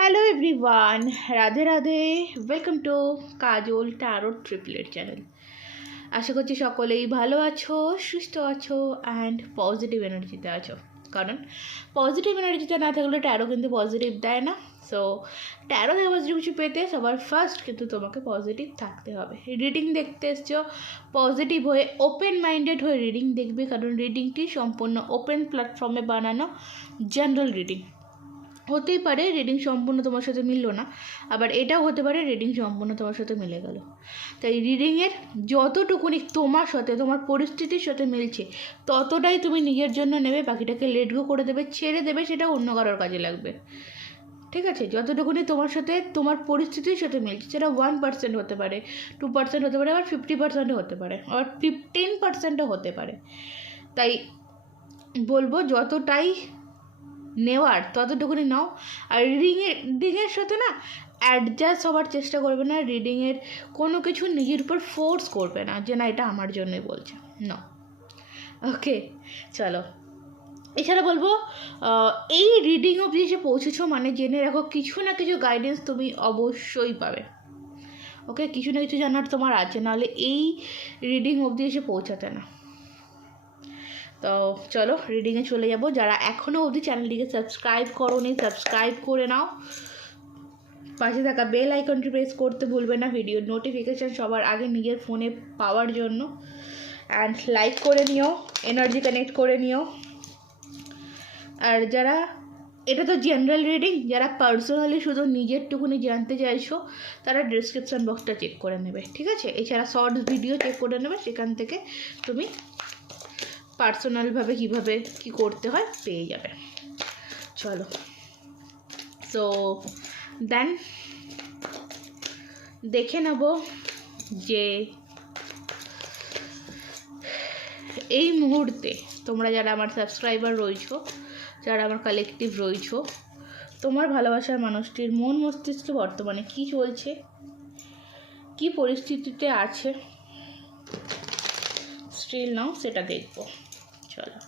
Hello everyone, Radhe Radhe. Welcome to Kajal tarot triplet channel. আশা করছি সকলেই ভালো আছো, সুস্থ আছো অ্যান্ড পজিটিভ এনার্জিতে আছো। কারণ পজিটিভ এনার্জিতে না থাকলে ট্যারো কিন্তু পজিটিভ দেয় না। সো ট্যারো থেকে পজিটিভ কিছু পেতে সবার ফার্স্ট কিন্তু তোমাকে পজিটিভ থাকতে হবে। রিডিং দেখতে এসছো, পজিটিভ হয়ে ওপেন মাইন্ডেড হয়ে রিডিং দেখবে, কারণ রিডিংটি সম্পূর্ণ ওপেন প্ল্যাটফর্মে বানানো জেনারেল রিডিং। হতেই পারে রিডিং সম্পূর্ণ তোমার সাথে মিললো না, আবার এটাও হতে পারে রিডিং সম্পূর্ণ তোমার সাথে মিলে গেল। তাই রিডিংয়ের যতটুকুনি তোমার সাথে তোমার পরিস্থিতির সাথে মিলছে ততটাই তুমি নিজের জন্য নেবে, বাকিটাকে লেট গো করে দেবে, ছেড়ে দেবে, সেটা অন্য কারোর কাজে লাগবে। ঠিক আছে? যতটুকুনি তোমার সাথে তোমার পরিস্থিতির সাথে মিলছে, সেটা 1% হতে পারে, 2% হতে পারে, আবার 50% হতে পারে, আবার 15%ও হতে পারে। তাই বলবো যতটাই নেওয়ার ততটুকুনি নাও। আর রিডিংয়ের সাথে না অ্যাডজাস্ট হওয়ার চেষ্টা করবে না, রিডিংয়ের কোনো কিছু নিজের উপর ফোর্স করবে না যে না এটা আমার জন্যই বলছে, না। ওকে, চলো। এছাড়া বলবো এই রিডিং অবধি এসে পৌঁছেছো মানে জেনে রাখো কিছু না কিছু গাইডেন্স তুমি অবশ্যই পাবে। ওকে, কিছু না কিছু জানার তোমার আছে, নাহলে এই রিডিং অবধি এসে পৌঁছাতে না। তো চলো রিডিংয়ে চলে যাব। যারা এখনও অবধি চ্যানেলটিকে সাবস্ক্রাইব করোনি, সাবস্ক্রাইব করে নাও। পাশে থাকা বেল আইকনটি প্রেস করতে ভুলবে না, ভিডিওর নোটিফিকেশান সবার আগে নিজের ফোনে পাওয়ার জন্য। অ্যান্ড লাইক করে নিও, এনার্জি কানেক্ট করে নিও। আর যারা, এটা তো জেনারেল রিডিং, যারা পার্সোনালি শুধু নিজেরটুকুনি জানতে চাইছো তারা ডিসক্রিপশান বক্সটা চেক করে নেবে, ঠিক আছে? এছাড়া শর্টস ভিডিও চেক করে নেবে, সেখান থেকে তুমি পার্সোনালভাবে কীভাবে কী করতে হয় পেয়ে যাবে। চলো, সো দেন দেখে নেব যে এই মুহূর্তে তোমরা যারা আমার সাবস্ক্রাইবার রয়েছো, যারা আমার কালেকটিভ রয়েছো, তোমার ভালোবাসার মানুষটির মন মস্তিষ্কে বর্তমানে কী চলছে, কী পরিস্থিতিতে আছে স্টিল নাও, সেটা দেখবো। চলো,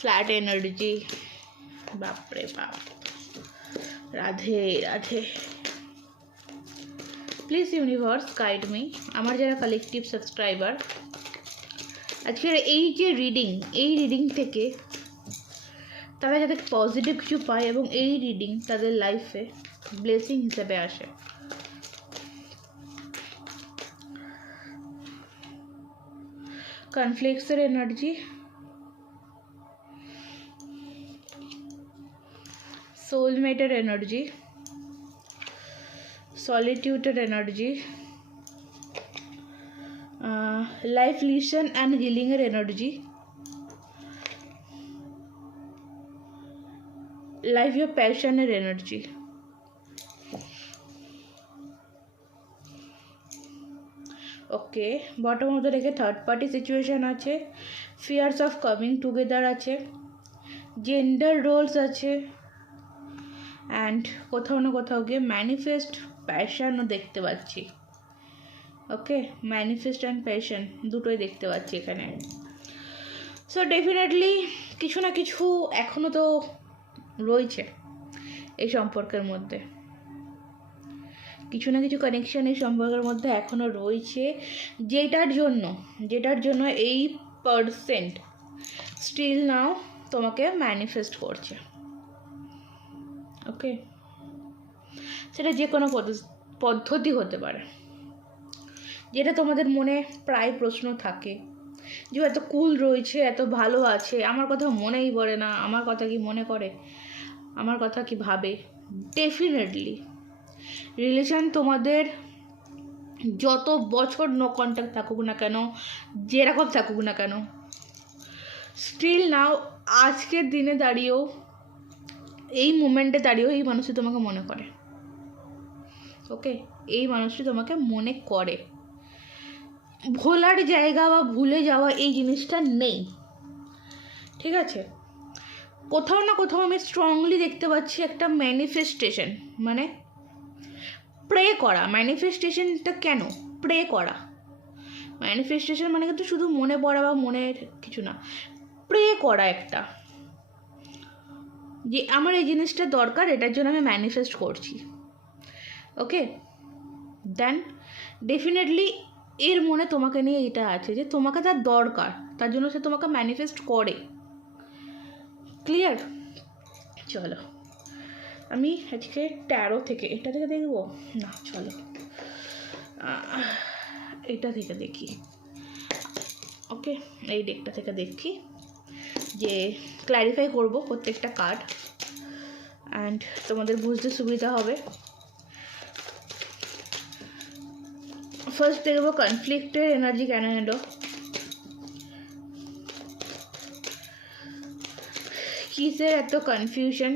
ফ্ল্যাট এনার্জি, বাপরে বাপ, Radhe Radhe. Please universe guide me. আমার যারা কালেকটিভ সাবস্ক্রাইবার, আজকের এই যে রিডিং, এই রিডিং থেকে তারা যাতে পজিটিভ কিছু পায় এবং এই রিডিং তাদের লাইফে ব্লেসিং হিসেবে আসে। কনফ্লিক্টসের এনার্জি, সোলমেটের এনার্জি, সলিটিউডের এনার্জি, লাইফ লিসন অ্যান্ড হিলিংয়ের এনার্জি, লাইফ ইয়োর প্যাশনের এনার্জি। ওকে, বটম মধ্যে রেখে থার্ড পার্টি সিচুয়েশান আছে, ফিয়ার্স অফ কামিং টুগেদার আছে, জেন্ডার রোলস আছে, অ্যান্ড কোথাও না কোথাও গিয়ে ম্যানিফেস্ট প্যাশনও দেখতে পাচ্ছি। ওকে, ম্যানিফেস্ট অ্যান্ড প্যাশন দুটোই দেখতে পাচ্ছি এখানে। সো ডেফিনেটলি কিছু না কিছু এখনও তো রয়েছে এই সম্পর্কের মধ্যে, কিছু না কিছু কানেকশন এই সম্পর্কের মধ্যে এখনও রয়েছে, যেটার জন্য এই পার্সেন্ট স্টিল নাও তোমাকে ম্যানিফেস্ট করছে। ওকে, সেটা যে কোনো পদ্ধতি হতে পারে, যেটা তোমাদের মনে প্রায় প্রশ্ন থাকে যে এত কুল রয়েছে, এত ভালো আছে, আমার কথা মনেই পড়ে না, আমার কথা কি মনে করে, আমার কথা কি ভাবে। ডেফিনেটলি রিলেশন তোমাদের যত বছর নো কন্ট্যাক্ট থাকুক না কেন, যেরকম থাকুক না কেন, স্টিল নাও আজকের দিনে দাঁড়িয়েও, এই মুমেন্টে দাঁড়িয়েও এই মানুষটি তোমাকে মনে করে। ওকে, এই মানুষটি তোমাকে মনে করে, ভোলার জায়গা বা ভুলে যাওয়া এই জিনিসটা নেই, ঠিক আছে? কোথাও না কোথাও আমি স্ট্রংলি দেখতে পাচ্ছি একটা ম্যানিফেস্টেশন, মানে প্রে করা। ম্যানিফেস্টেশনটা কেন প্রে করা? ম্যানিফেস্টেশন মানে কিন্তু শুধু মনে পড়া বা মনের কিছু না, প্রে করা একটা, যে আমার এই জিনিসটা দরকার, এটার জন্য আমি ম্যানিফেস্ট করছি। ওকে, দেন ডেফিনেটলি এর মনে তোমাকে নিয়ে এটা আছে যে তোমাকে তার দরকার, তার জন্য সে তোমাকে ম্যানিফেস্ট করে। ক্লিয়ার? চলো আমি আজকে ট্যারো থেকে, এটা থেকে দেখবো না, চলো এটা থেকে দেখি। ওকে, এই ডেকটা থেকে দেখি, যে ক্ল্যারিফাই করব প্রত্যেকটা কার্ড, অ্যান্ড তোমাদের বুঝতে সুবিধা হবে। ফার্স্ট দেখবো কনফ্লিক্টের এনার্জি কেন এলো, কিসের এত কনফিউশন।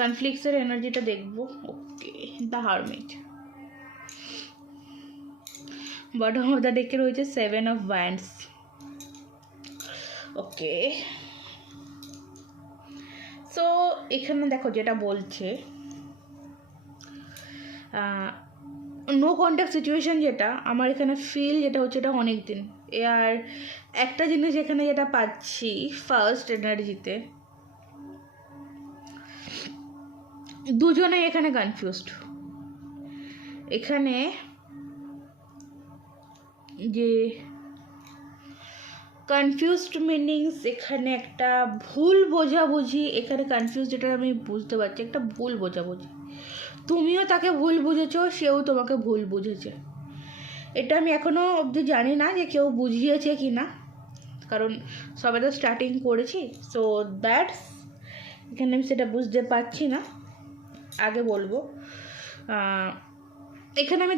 কনফ্লিক্টের এনার্জিটা দেখবো। Okay, the hermit. Bottom of the ডেকে রয়েছে 7 অফ ওয়ান্ডস। ওকে, সো এখানে দেখো যেটা বলছে, নো কন্ট্যাক্ট সিচুয়েশান, যেটা আমার এখানে ফিল যেটা হচ্ছে, এটা অনেক দিন। আর একটা জিনিস এখানে যেটা পাচ্ছি ফার্স্ট এনার্জিতে, দুজনে এখানে কনফিউজড। এখানে যে কনফিউজড মিনিংস, এখানে একটা ভুল বোঝাবুঝি, এখানে কনফিউজ যেটা আমি বুঝতে পারছি, একটা ভুল বোঝাবুঝি। তুমিও তাকে ভুল বুঝেছো, সেও তোমাকে ভুল বুঝেছে। এটা আমি এখনও অবধি জানি না যে কেউ বুঝিয়েছে কি না, কারণ সবে তো স্টার্টিং করেছি। সো দ্যাটস, এখানে আমি সেটা বুঝতে পারছি না, আগে বলবো। এখানে আমি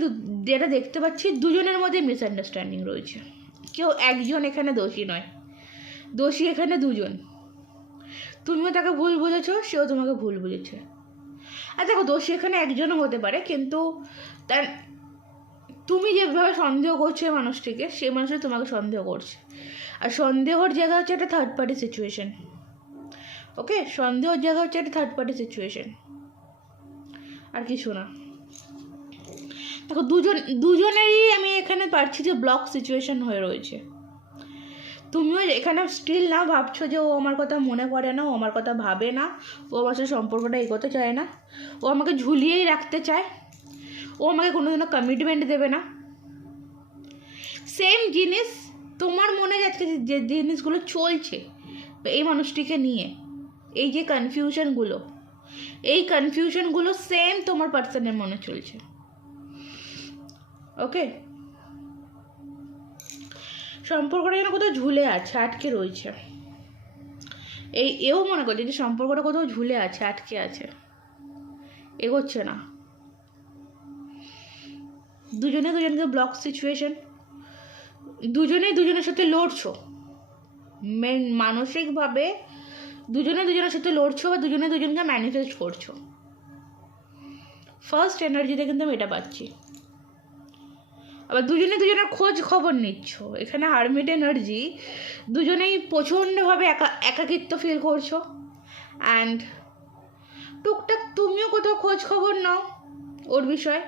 যেটা দেখতে পাচ্ছি, দুজনের মধ্যে মিসআন্ডারস্ট্যান্ডিং রয়েছে। কেউ একজন এখানে দোষী নয়, দোষী এখানে দুজন। তুমিও তাকে ভুল বুঝেছো, সেও তোমাকে ভুল বুঝেছে। আর দেখো, দোষী এখানে একজনও হতে পারে, কিন্তু তার তুমি যেভাবে সন্দেহ করছো এই মানুষটিকে, সেই মানুষটি তোমাকে সন্দেহ করছে। আর সন্দেহর জায়গা হচ্ছে একটা থার্ড পার্টি সিচুয়েশন। ওকে, সন্দেহর জায়গা হচ্ছে একটা থার্ড পার্টি সিচুয়েশন, আর কিছু না। দেখো, দুজনেরই আমি এখানে পাচ্ছি যে ব্লক সিচুয়েশন হয়ে রয়েছে। তুমিও এখানে স্টিল না ভাবছো যে ও আমার কথা মনে পড়ে না, ও আমার কথা ভাবে না, ও আমার সাথে সম্পর্কটা এগোতে চায় না, ও আমাকে ঝুলিয়েই রাখতে চায়, ও আমাকে কোনোদিনও কমিটমেন্ট দেবে না। সেম জিনিস তোমার মনে যাচ্ছে, যে জিনিসগুলো চলছে এই মানুষটিকে নিয়ে, এই যে কনফিউশনগুলো, এই কনফিউশনগুলো সেম তোমার পার্সনের মনে চলছে। ওকে, সম্পর্কটা যেন কোথাও ঝুলে আছে, আটকে রয়েছে। এও মনে করছে যে সম্পর্কটা কোথাও ঝুলে আছে, আটকে আছে, এগোচ্ছে না। দুজনে দুজনকে ব্লক সিচুয়েশন, দুজনেই দুজনের সাথে লড়ছো, মানসিকভাবে দুজনে দুজনের সাথে লড়ছো, বা দুজনে দুজনকে ম্যানিফেস্ট করছো। ফার্স্ট এনার্জিতে কিন্তু আমি এটা পাচ্ছি। আবার দুজনে দুজনের খোঁজ খবর নিচ্ছ। এখানে হারমিট এনার্জি, দুজনেই প্রচণ্ডভাবে একাকিত্ব ফিল করছো, অ্যান্ড টুকটাক তুমিও কোথাও খোঁজ খবর নাও ওর বিষয়,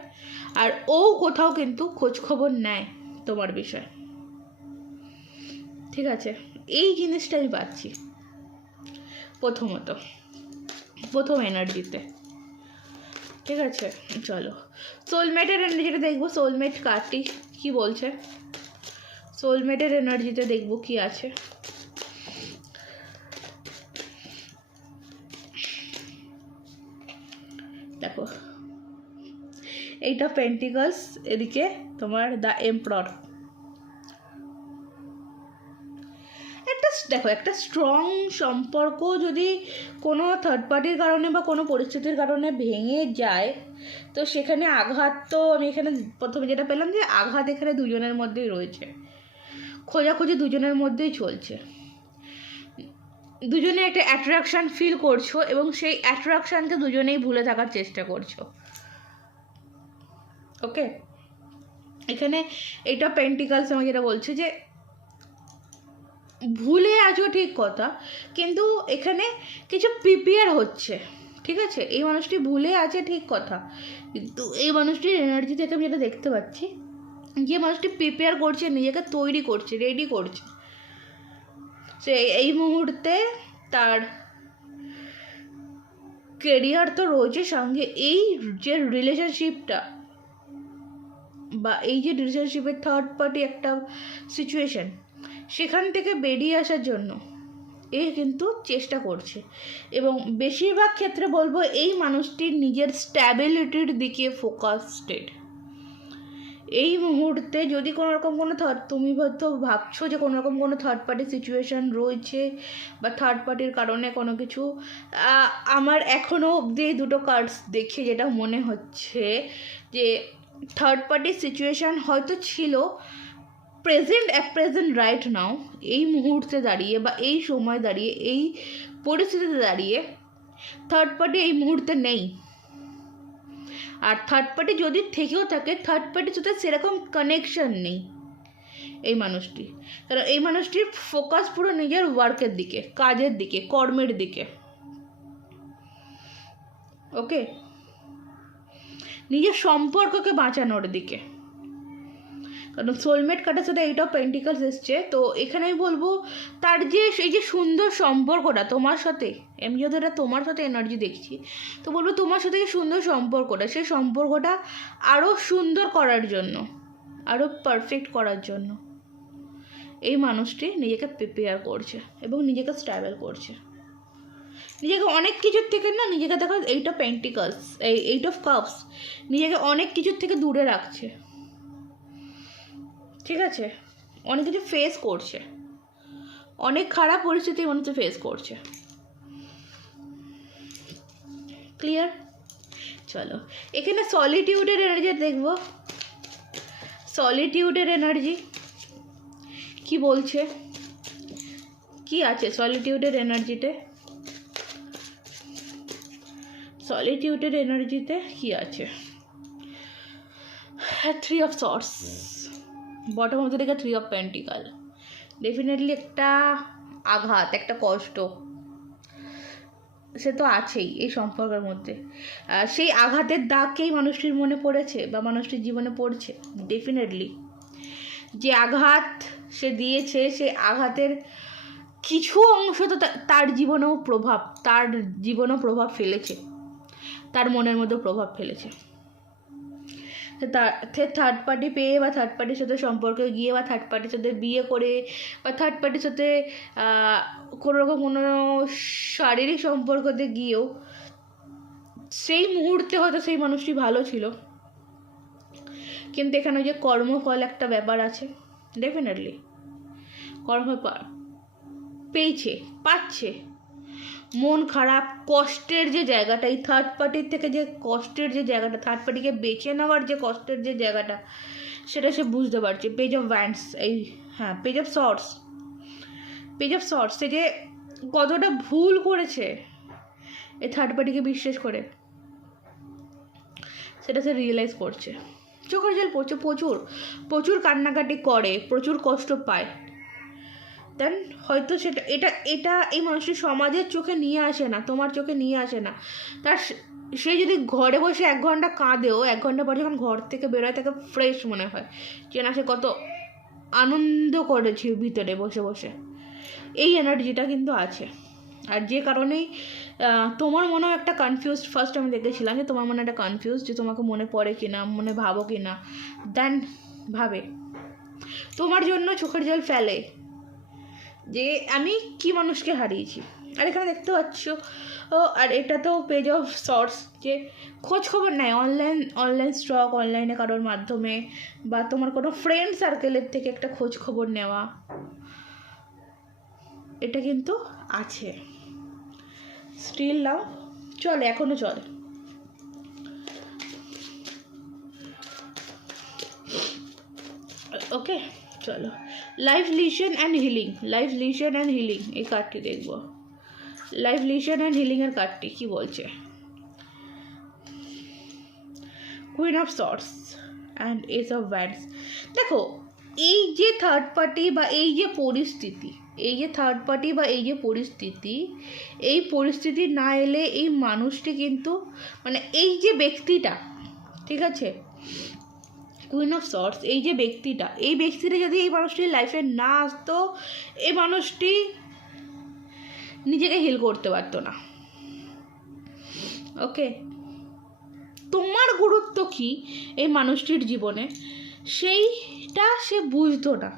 আর ও কোথাও কিন্তু খোঁজ খবর নেয় তোমার বিষয়। ঠিক আছে, এই জিনিসটা আমি পাচ্ছি প্রথম এনার্জিতে। ঠিক আছে, চলো সোলমেটের এনার্জিটা দেখবো। সোলমেট কার্ডটি কি বলছে, সোলমেটের এনার্জিতে দেখবো কি আছে। দেখো, এইটা পেন্টিকলস, এদিকে তোমার দ্য এম্পারার। দেখো, একটা স্ট্রং সম্পর্ক যদি কোনো থার্ড পার্টির কারণে বা কোনো পরিস্থিতির কারণে ভেঙে যায়, তো সেখানে আঘাত, তো আমি এখানে প্রথমে যেটা পেলাম যে আঘাত এখানে দুজনের মধ্যেই রয়েছে, খোঁজাখুঁজি দুজনের মধ্যেই চলছে। দুজনে একটা অ্যাট্রাকশান ফিল করছো, এবং সেই অ্যাট্রাকশানকে দুজনেই ভুলে থাকার চেষ্টা করছো। ওকে, এখানে এইটা পেন্টিকলস আমাকে যেটা বলছে যে ভুলে আছো ঠিক কথা, কিন্তু এখানে কিছু প্রিপেয়ার হচ্ছে। ঠিক আছে, এই মানুষটি ভুলে আছে ঠিক কথা, কিন্তু এই মানুষটির এনার্জি থেকে আমি যেটা দেখতে পাচ্ছি, যে মানুষটি প্রিপেয়ার করছে, নিজেকে তৈরি করছে, রেডি করছে। সে এই মুহূর্তে তার কেরিয়ার তো রয়েছে, সঙ্গে এই যে রিলেশনশিপটা বা এই যে রিলেশনশিপের থার্ড পার্টি একটা সিচুয়েশন, সেখান থেকে বেরিয়ে আসার জন্য এ কিন্তু চেষ্টা করছে। এবং বেশিরভাগ ক্ষেত্রে বলবো এই মানুষটির নিজের স্ট্যাবিলিটির দিকে ফোকাসড। এই মুহূর্তে যদি কোনো রকম কোনো তুমি হয়তো ভাবছো যে কোনো রকম কোনো থার্ড পার্টি সিচুয়েশান রয়েছে বা থার্ড পার্টির কারণে কোনো কিছু, আমার এখনও অবধি দুটো কার্ডস দেখে যেটা মনে হচ্ছে যে থার্ড পার্টির সিচুয়েশান হয়তো ছিল প্রেজেন্ট রাইট নাও, এই মুহূর্তে দাঁড়িয়ে বা এই সময় দাঁড়িয়ে এই পরিস্থিতিতে দাঁড়িয়ে থার্ড পার্টি এই মুহূর্তে নেই। আর থার্ড পার্টি যদি থেকেও থাকে, থার্ড পার্টির সাথে সেরকম কানেকশন নেই এই মানুষটি, কারণ এই মানুষটির ফোকাস পুরো নিজের ওয়ার্কের দিকে, কাজের দিকে, কর্মের দিকে। ওকে, নিজের সম্পর্ককে বাঁচানোর দিকে, কারণ সোলমেট কার্ডের সাথে 8 অফ পেন্টিকলস এসছে। তো এখানে আমি বলবো তার যে এই যে সুন্দর সম্পর্কটা তোমার সাথে, আমি যদি এটা তোমার সাথে এনার্জি দেখছি, তো বলবো তোমার সাথে যে সুন্দর সম্পর্কটা, সেই সম্পর্কটা আরও সুন্দর করার জন্য, আরও পারফেক্ট করার জন্য এই মানুষটি নিজেকে প্রিপেয়ার করছে এবং নিজেকে স্ট্যাবল করছে। নিজেকে অনেক কিছুর থেকে না, নিজেকে দেখো 8 অফ পেন্টিকলস, এই 8 অফ কাপস, নিজেকে অনেক কিছুর থেকে দূরে রাখছে। ঠিক আছে, অনেক কিছু ফেস করছে, অনেক খারাপ পরিস্থিতি মানুষ ফেস করছে। ক্লিয়ার? চলো এখানে সলিটিউডের এনার্জি দেখবো। সলিটিউডের এনার্জি কি বলছে, কি আছে সলিটিউডের এনার্জিতে? সলিটিউডের এনার্জিতে কি আছে? 3 of sorts, bottom of the ডেকে 3 অফ পেন্টিকল। ডেফিনেটলি একটা আঘাত, একটা কষ্ট সে তো আছেই এই সম্পর্কের মধ্যে। সেই আঘাতের দাগকেই মানুষটির মনে পড়েছে বা মানুষটির জীবনে পড়ছে। ডেফিনেটলি যে আঘাত সে দিয়েছে, সে আঘাতের কিছু অংশ তো তার জীবনেও প্রভাব ফেলেছে, তার মনের মধ্যে প্রভাব ফেলেছে। থার্ড পার্টি পেয়ে বা থার্ড পার্টির সাথে সম্পর্কে গিয়ে বা থার্ড পার্টির সাথে বিয়ে করে বা থার্ড পার্টির সাথে কোনো রকম কোনো শারীরিক সম্পর্কতে গিয়েও সেই মুহূর্তে হয়তো সেই মানুষটি ভালো ছিল, কিন্তু এখানে যে কর্মফল একটা ব্যাপার আছে। ডেফিনেটলি কর্মফল পাচ্ছে। মন খারাপ, কষ্টের যে জায়গাটা, এই থার্ড পার্টির থেকে যে কষ্টের যে জায়গাটা, থার্ড পার্টিকে বেছে নেওয়ার যে কষ্টের যে জায়গাটা, সেটা সে বুঝতে পারছে। Page of wands, page of swords, সে যে কতটা ভুল করেছে এই থার্ড পার্টিকে বিশ্বাস করে, সেটা সে রিয়েলাইজ করছে। চোখের জল পড়ছে, প্রচুর কান্নাকাটি করে, প্রচুর কষ্ট পায়। দেন হয়তো এটা এই মানুষটি সমাজের চোখে নিয়ে আসে না, তোমার চোখে নিয়ে আসে না। সে যদি ঘরে বসে 1 ঘন্টা কাঁদেও, 1 ঘন্টা পর যখন ঘর থেকে বেরোয় তাকে ফ্রেশ মনে হয় যে না, সে কত আনন্দ করেছে ভিতরে বসে বসে। এই এনার্জিটা কিন্তু আছে। আর যে কারণেই তোমার মনেও একটা কনফিউজ, ফার্স্ট আমি দেখেছিলাম যে তোমার মনে একটা কনফিউজ, যে তোমাকে মনে পড়ে কিনা, মনে ভাবো কিনা। দেন ভাবে, তোমার জন্য চোখের জল ফেলে যে আমি কি মানুষকে হারিয়েছি। আর এখানে দেখতে পাচ্ছ, আর এটা তো পেজ অফ সর্টস, যে খোঁজ খবর নেয় অনলাইন স্টক, অনলাইনে কারোর মাধ্যমে বা তোমার কোনো ফ্রেন্ড সার্কেলের থেকে একটা খোঁজ খবর নেওয়া, এটা কিন্তু আছে। স্টিল নাও চলে, এখনও চলে। ওকে চলো, লাইফ লিসন অ্যান্ড হিলিং, এই কার্ডটি দেখবো। লাইফ লিসন অ্যান্ড হিলিংয়ের কার্ডটি কী বলছে? Queen of sorts and S of wands. দেখো, এই যে থার্ড পার্টি বা এই যে পরিস্থিতি, এই পরিস্থিতি না এলে এই মানুষটি কিন্তু, মানে এই যে ব্যক্তিটা, ঠিক আছে, কুইন অফ সর্টস, এই ব্যক্তিটা যদি এই মানুষটির লাইফে না আসতো, এই মানুষটি নিজেকে হিল করতে পারতো না। ওকে, তোমার গুরুত্ব কি এই মানুষটির জীবনে সেইটা সে বুঝতো না।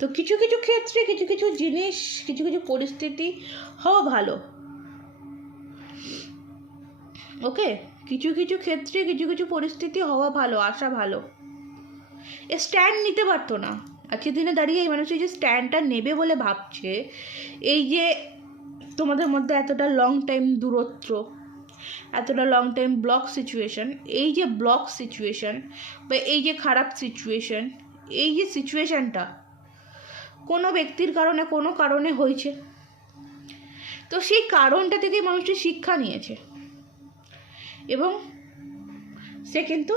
তো কিছু কিছু ক্ষেত্রে কিছু কিছু জিনিস, কিছু কিছু পরিস্থিতি হওয়া ভালো। ওকে, কিছু কিছু ক্ষেত্রে কিছু কিছু পরিস্থিতি হওয়া ভালো, আসা ভালো। স্ট্যান্ড নিতে পারতো না। আজকের দিনে দাঁড়িয়ে এই মানুষটি যে স্ট্যান্ডটা নেবে বলে ভাবছে, এই যে তোমাদের মধ্যে এতটা লং টাইম দূরত্ব, এতটা লং টাইম ব্লক সিচুয়েশন, এই যে ব্লক সিচুয়েশন বা এই যে খারাপ সিচুয়েশন, এই যে সিচুয়েশানটা কোনো ব্যক্তির কারণে কোনো কারণে হয়েছে, তো সেই কারণটা থেকে মানুষটি শিক্ষা নিয়েছে এবং সে কিন্তু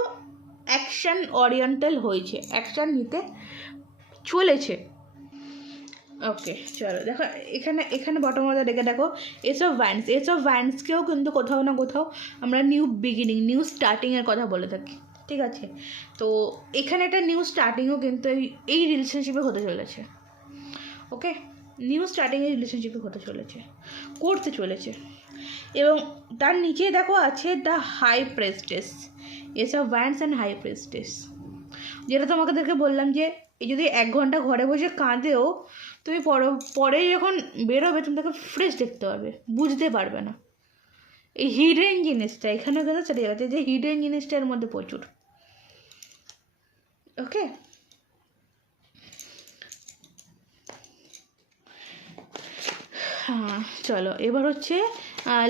অ্যাকশান ওরিয়েন্টাল হয়েছে, অ্যাকশান নিতে চলেছে। ওকে, চলো দেখো এখানে এখানে বটম অফ দ্য ডেকে দেখো ace of wands. Ace of ভ্যান্সকেও কিন্তু কোথাও না কোথাও আমরা নিউ বিগিনিং, নিউ স্টার্টিংয়ের কথা বলে থাকি, ঠিক আছে? তো এখানে একটা নিউ স্টার্টিংও কিন্তু এই রিলেশনশিপে হতে চলেছে। ওকে, নিউ স্টার্টিংয়ের রিলেশনশিপে হতে চলেছে, করতে চলেছে। এবং তার নিচে দেখো আছে the high priestess. Ace of wands and high priestess, যেটা তোমাদেরকে বললাম যে এই যদি 1 ঘন্টা ঘরে বসে কাঁদেও, তুমি পরে যখন বেরোবে তুমি তাকে ফ্রেশ দেখতে পাবে, বুঝতে পারবে না। এই হিডেন জিনিসটা এখানে কিন্তু চলে যাচ্ছে, যে হিডেন জিনিসটা এর মধ্যে প্রচুর। ওকে, হ্যাঁ চলো এবার হচ্ছে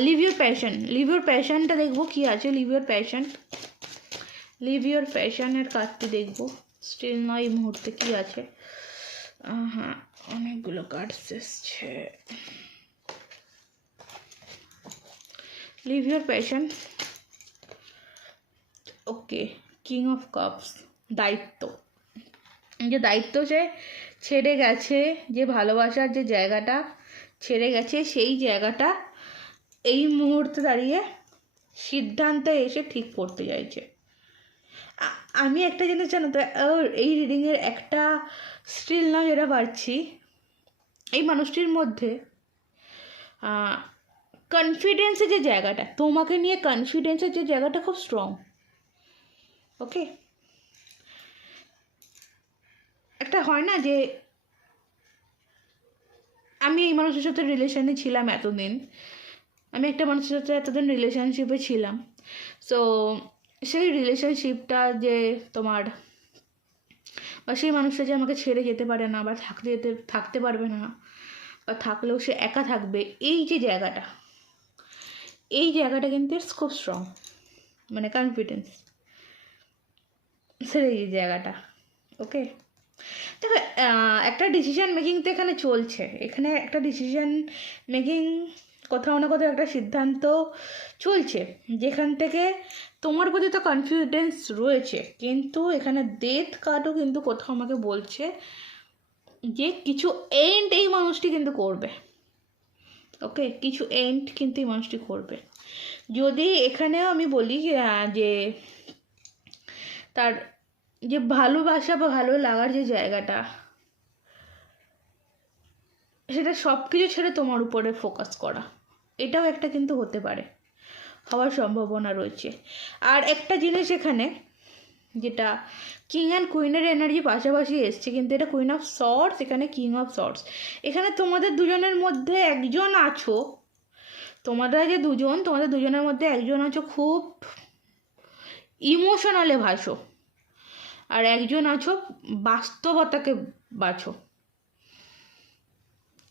live your passion. Live your প্যাশনটা দেখবো কী আছে। Live your passion, live your প্যাশনের কার্ডটি দেখবো স্টিল নয় এই মুহূর্তে কী আছে। হ্যাঁ, অনেকগুলো কার্ডস এসছে। Live your passion, okay, king of cups, দায়িত্ব। যে দায়িত্ব সে ছেড়ে গেছে, যে ভালোবাসার যে জায়গাটা ছেড়ে গেছে, সেই জায়গাটা এই মুহূর্তে দাঁড়িয়ে সিদ্ধান্ত এসে ঠিক করতে চাইছে। আমি একটা জিনিস জানো তো, এই রিডিংয়ের একটা স্টিল না যেটা পারছি, এই মানুষটির মধ্যে কনফিডেন্সের যে জায়গাটা, তোমাকে নিয়ে কনফিডেন্সের যে জায়গাটা খুব স্ট্রং। ওকে, একটা হয় না যে আমি এই মানুষের সাথে রিলেশনে ছিলাম এতদিন, আমি একটা মানুষের সাথে এতদিন রিলেশনশিপে ছিলাম, সো সেই রিলেশনশিপটা যে তোমার, বা সেই মানুষটা যে আমাকে ছেড়ে যেতে পারে না, বা থাকতে পারবে না, বা থাকলেও সে একা থাকবে, এই যে জায়গাটা, এই জায়গাটা কিন্তু খুব স্ট্রং, মানে কনফিডেন্স সেই জায়গাটা। ওকে, দেখো একটা ডিসিশান মেকিং তো এখানে চলছে, এখানে একটা ডিসিশান মেকিং, কোথাও না কোথাও একটা সিদ্ধান্ত চলছে, যেখান থেকে তোমার প্রতি তো কনফিডেন্স রয়েছে, কিন্তু এখানে ডেথ কার্ডও কিন্তু কোথাও আমাকে বলছে যে কিছু এন্ড এই মানুষটি কিন্তু করবে। ওকে, কিছু এন্ড কিন্তু এই মানুষটি করবে। যদি এখানেও আমি বলি যে তার যে ভালোবাসা বা ভালো লাগার যে জায়গাটা, সেটা সব কিছু ছেড়ে তোমার উপরে ফোকাস করা, এটাও একটা কিন্তু হতে পারে, হওয়ার সম্ভাবনা রয়েছে। আর একটা জিনিস এখানে, যেটা কিং অ্যান্ড কুইনের এনার্জি পাশাপাশি এসছে, কিন্তু এটা কুইন অফ সর্টস, এখানে কিং অফ সর্টস। এখানে তোমাদের দুজনের মধ্যে একজন আছো, তোমাদের দুজনের মধ্যে একজন আছো খুব ইমোশনালে ভাসো, আর একজন আছো বাস্তবতাকে বাছো,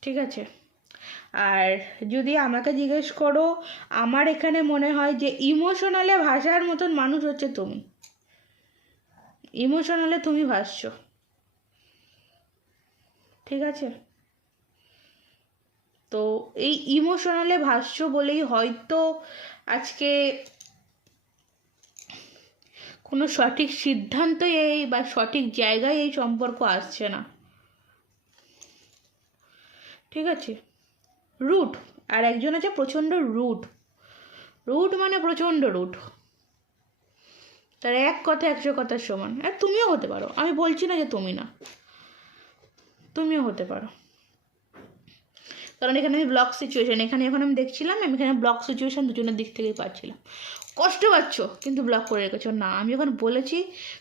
ঠিক আছে? আর যদি আমাকে জিজ্ঞেস করো, আমার এখানে মনে হয় যে ইমোশনালে ভাষার মতন মানুষ হচ্ছে তুমি, ইমোশনালে তুমি ভাসছো, ঠিক আছে? তো এই ইমোশনালে ভাসছো বলেই হয়তো আজকে কোনো সঠিক সিদ্ধান্ত বা সঠিক জায়গায় এই সম্পর্ক আসছে না, ঠিক আছে? রুট, আর একজন আছে প্রচণ্ড রুট, মানে প্রচণ্ড রুট, তার এক কথা 100 কথার সমান। আর তুমিও হতে পারো, আমি বলছি না যে তুমি না, তুমিও হতে পারো। কারণ এখানে আমি ব্লক সিচুয়েশান, এখানে এখন আমি দেখছিলাম আমি এখানে ব্লক সিচুয়েশান দুজনের দিক থেকেই পাচ্ছিলাম। কষ্ট পাচ্ছ কিন্তু ব্লক করে রেখেছো। না, আমি যখন বলেছি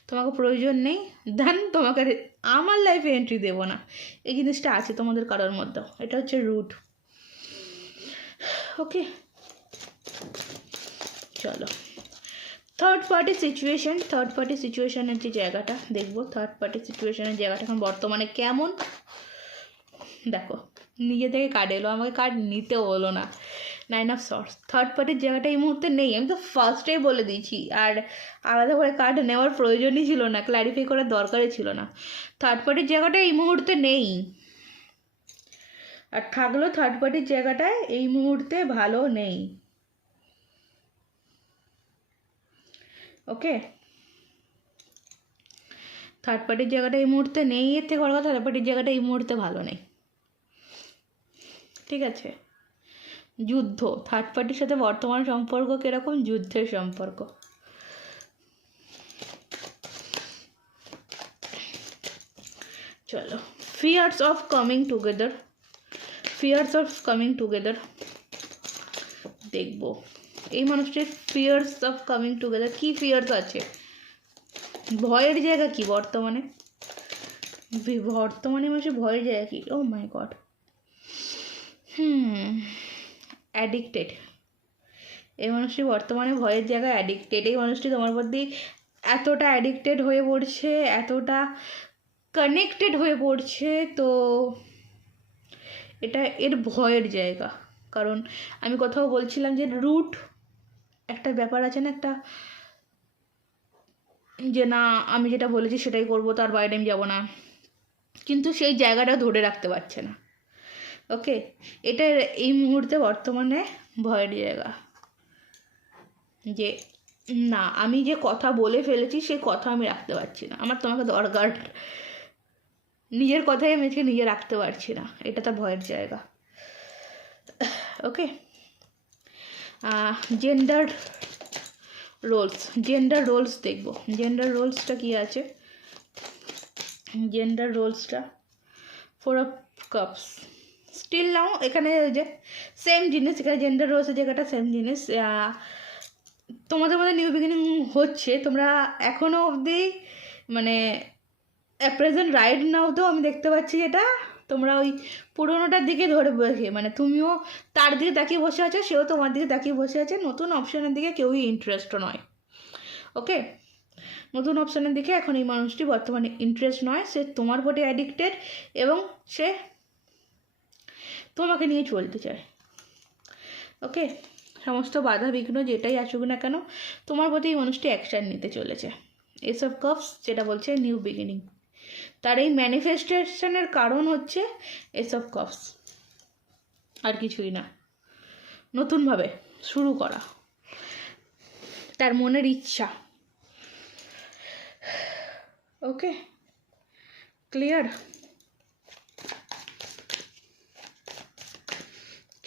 তোমাকে প্রয়োজন নেই, দেন তোমাকে আমার লাইফে এন্ট্রি দেবো না, এই জিনিসটা আছে তোমাদের কারোর মধ্যে। এটা হচ্ছে রুট। ওকে, চলো থার্ড পার্টি সিচুয়েশানের যে জায়গাটা দেখবো, থার্ড পার্টি সিচুয়েশানের জায়গাটা এখন বর্তমানে কেমন। দেখো, নিজে থেকে কার্ড এলো, আমাকে কার্ড নিতেও হলো না। 9 অফ সর্টস, থার্ড পার্টির জায়গাটা এই মুহূর্তে নেই, আমি তো ফার্স্টেই বলে দিয়েছি। আর আলাদা করে কার্ড নেওয়ার প্রয়োজনই ছিল না, ক্ল্যারিফাই করার দরকারই ছিল না। থার্ড পার্টির জায়গাটা এই মুহূর্তে নেই, আর থাকলেও থার্ড পার্টির জায়গাটায় এই মুহূর্তে ভালো নেই। ওকে, থার্ড পার্টির জায়গাটা এই মুহূর্তে নেই, এর থেকে বড় কথা থার্ড পার্টির জায়গাটা এই মুহূর্তে ভালো নেই। ঠিক আছে, যুদ্ধ, থার্ড পার্টির সাথে বর্তমান সম্পর্ক কীরকম? যুদ্ধের সম্পর্ক। চলো, ফিয়ার্স অফ কামিং টুগেদার দেখবো। এই মানুষটির ফিয়ার্স অফ কামিং টুগেদার, কী ফিয়ার্স আছে? ভয়ের জায়গা কি বর্তমানে? মানুষের ভয়ের জায়গা কি? Oh my god, addicted. এই মানুষটি বর্তমানে ভয়ের জায়গায় অ্যাডিক্টেড। এই মানুষটি তোমার প্রতি এতটা অ্যাডিক্টেড হয়ে পড়ছে, এতটা কানেক্টেড হয়ে পড়ছে, তো এটা এর ভয়ের জায়গা। কারণ আমি কোথাও বলছিলাম যে রুট একটা ব্যাপার আছে না, একটা যে না আমি যেটা বলেছি সেটাই করবো, তার বাইরে আমি যাবো না, কিন্তু সেই জায়গাটা ধরে রাখতে পারছে না। ওকে, এটা এই মুহূর্তে বর্তমানে ভয়ের জায়গা, যে না আমি যে কথা বলে ফেলেছি সেই কথা আমি রাখতে পারছি না, আমার তোমাকে দরকার, নিজের কথাই আমি নিজে রাখতে পারছি না, এটা তার ভয়ের জায়গা। ওকে, জেন্ডার রোলস দেখবো। জেন্ডার রোলসটা কী আছে? জেন্ডার রোলসটা 4 অফ কাপস। স্টিল নাও এখানে যে সেম জিনিস, এখানে জেন্ডার রোলসের জায়গাটা সেম জিনিস। তোমাদের মধ্যে নিউ বিগিনিং হচ্ছে, তোমরা এখনও অবধি মানে প্রেজেন্ট রাইট নাও তো আমি দেখতে পাচ্ছি যেটা তোমরা ওই পুরোনোটার দিকে ধরে বসে, মানে তুমিও তার দিকে তাকিয়ে বসে আছো, সেও তোমার দিকে তাকিয়ে বসে আছে, নতুন অপশানের দিকে কেউই ইন্টারেস্ট নয়। ওকে, নতুন অপশানের দিকে এখন এই মানুষটি বর্তমানে ইন্টারেস্ট নয়, সে তোমার প্রতি অ্যাডিক্টেড এবং সে তোমাকে নিয়ে চলতে চায়। ওকে, সমস্ত বাধা বিঘ্ন যেটাই আসুক না কেন তোমার প্রতি এই মানুষটি অ্যাকশান নিতে চলেছে। এস অফ কাপস যেটা বলছে নিউ বিগিনিং, তার এই ম্যানিফেস্টেশনের কারণ হচ্ছে এস অফ কাপস, আর কিছুই না। নতুনভাবে শুরু করা, তার মনের ইচ্ছা। ওকে, ক্লিয়ার?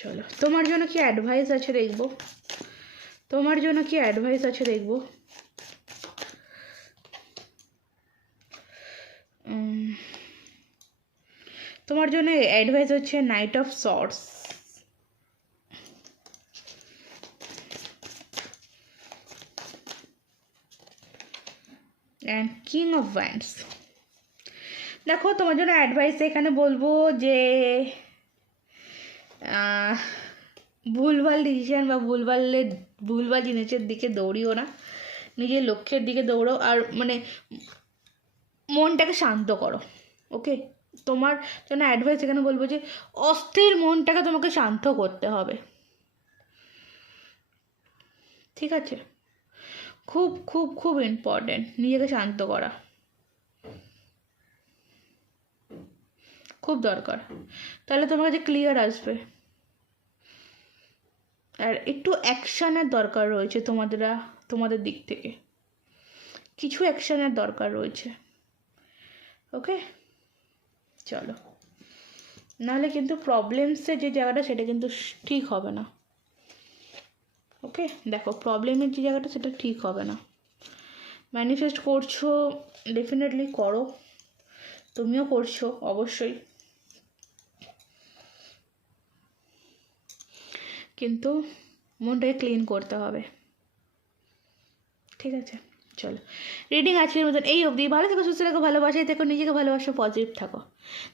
চলো, তোমার জন্য কি অ্যাডভাইস আছে দেখবো, তোমার জন্য কি অ্যাডভাইস আছে দেখবো। তোমার জন্য অ্যাডভাইস হচ্ছে night of sorts and king of wands. দেখো, তোমার জন্য অ্যাডভাইস এখানে বলবো যে ভুলভাল ডিসিশান বা ভুলভাল জিনিসের দিকে দৌড়িও না, নিজের লক্ষ্যের দিকে দৌড়ো, আর মানে মনটাকে শান্ত করো। ওকে, তোমার জন্য অ্যাডভাইস এখানে বলবো যে অস্থির মনটাকে তোমাকে শান্ত করতে হবে। ঠিক আছে, খুব খুব খুব ইম্পর্টেন্ট নিজেকে শান্ত করা, খুব দরকার, তাহলে তোমার কাছে ক্লিয়ার আসবে। আর একটু অ্যাকশানের দরকার রয়েছে তোমাদের দিক থেকে, কিছু অ্যাকশানের দরকার রয়েছে। ওকে, চলো, নাহলে কিন্তু প্রবলেমসের যে জায়গাটা সেটা কিন্তু ঠিক হবে না। ওকে, দেখো, প্রবলেমের যে জায়গাটা সেটা ঠিক হবে না। ম্যানিফেস্ট করছো, ডেফিনেটলি করো, তুমিও করছো অবশ্যই। কিন্তু মনটাকে ক্লিন করতে হবে। ঠিক আছে, চলো রিডিং আজকের মতন এই অবধি। ভালো থেকো, সুস্থ থাকো, ভালোবাসায় থেকো, নিজেকে ভালোবাসো, পজিটিভ থাকো।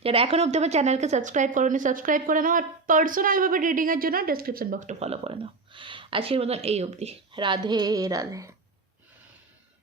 যারা এখন অবধি আমার চ্যানেলকে সাবস্ক্রাইব করোনি সাবস্ক্রাইব করে নাও, আর পার্সোনালভাবে রিডিংয়ের জন্য ডেসক্রিপশন বক্সটা ফলো করে নাও। আজকের মতন এই অবধি। রাধে রাধে।